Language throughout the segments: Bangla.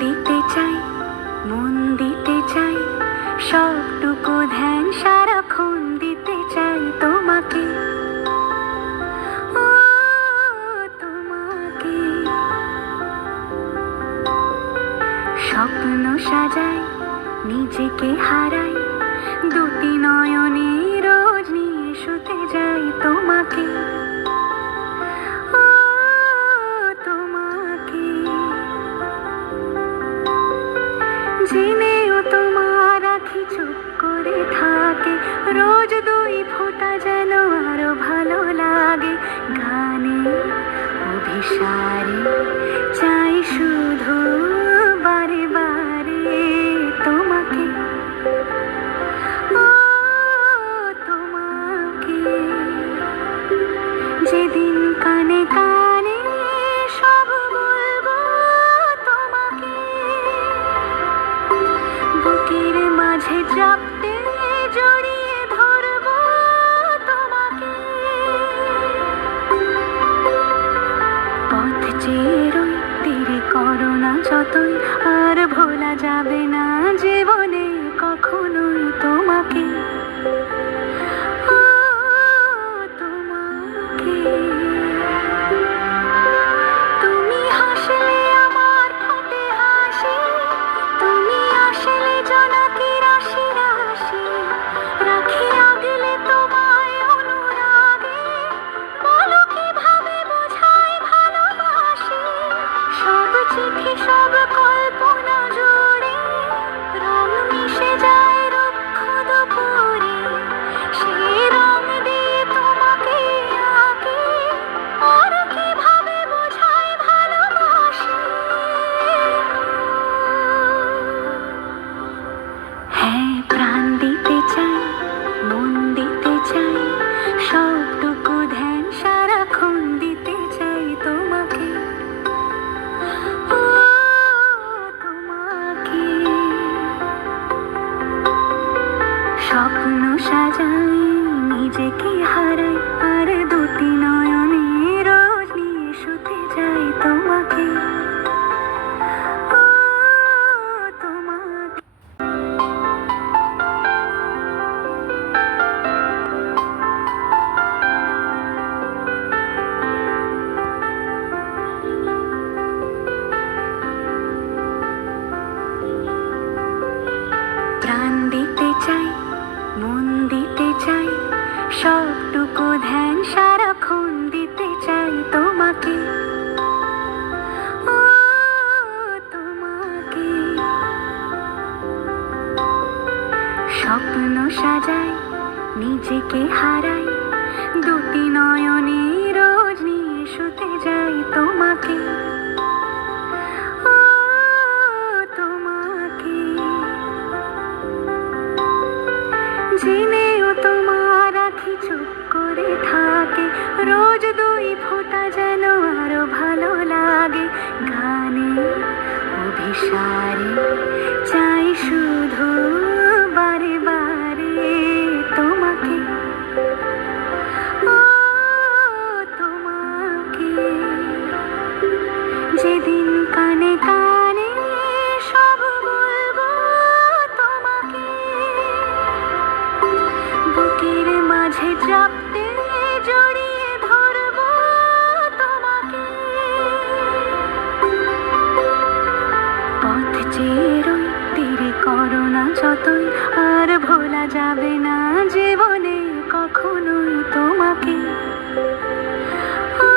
দিতে চাই, মন দিতে চাই, সবটুকু ধ্যান সারাক্ষণ দিতে চাই তোমাকে, ও তোমাকে। স্বপ্ন সাজাই, নিজেকে হারাই, দুটি নয়নে রোজ নিয়ে শুতে যাই তোমাকে, ও তোমাকে। জেনেও তোমার আঁখি চুপ করে থাকে, রোজ দুই ফোঁটা যেন আরো ভালো লাগে। গানে অভিসারে চাই শুধু বারে বারে তোমাকে, ও তোমাকে। যেদিন কানে কানে সব বলবো তোমাকে, বুকের মাঝে চাপতে জড়িয়ে ধরবো তোমাকে। পথ চেয়ে রই, দেরি করো না যতই, আর ভোলা যাবে না জীবনে কখনোই তোমাকে, ও তোমাকে। তুমি হাসলে আমার ফোটে হাসি, তুমি আসলে জোনাকি রাশি রাশি, রাখি আগলে তোমায় অনুরাগে, বলো কিভাবে বোঝাই ভালোবাসি। সব চিঠি সব কল্পনা জুড়ে রং মিশে যায় রুক্ষ দুপুরে, সেই রং দিয়ে তোমাকে আঁকি, আর কিভাবে বোঝাই ভালোবাসি। হ্যাঁ, প্রাণ দিতে চাই, মন দিতে চাই, সবটুকু ধ্যান সারাক্ষণ দিতে চাই তোমাকে, ও তোমাকে। স্বপ্ন সাজাই, নিজেকে হারাই, আর দুটি নয়নে রোজ নিয়ে শুতে যাই তোমাকে, ও তোমাকে। প্রাণ দিতে চাই, মন দিতে চাই, সবটুকু ধ্যান সারাক্ষণ দিতে চাই তোমাকে, ও তোমাকে। স্বপ্ন সাজাই, নিজেকে হারাই, দুটি নয়নে রোজ নিয়ে শুতে যাই তোমাকে, ও তোমাকে। জেনেও তোমার আঁখি চুপ করে থাকে, রোজ দুই ফোঁটা যেন আরো ভালো লাগে। গানে অভিসারে চাই শুধু বারে বারে তোমাকে, ও তোমাকে। যেদিন কানে কানে সব বলবো তোমাকে, বুকের মাঝে চাপতে জড়িয়ে ধরবো তোমাকে। পথ চেয়ে রই, দেরি করো না যতই, আর ভোলা যাবে না জীবনে কখনোই তোমাকে, ও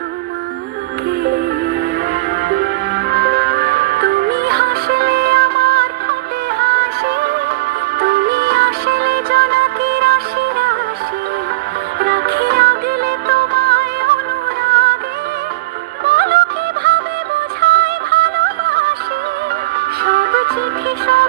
তোমাকে। তুমি হাসলে আমার ফোটে হাসি, তুমি আসলে জোনাকি রাশি রাশি, রাখি আগলে তোমায় অনুরাগে, বলো কিভাবে বোঝাই ভালোবাসি। সব চিঠি সব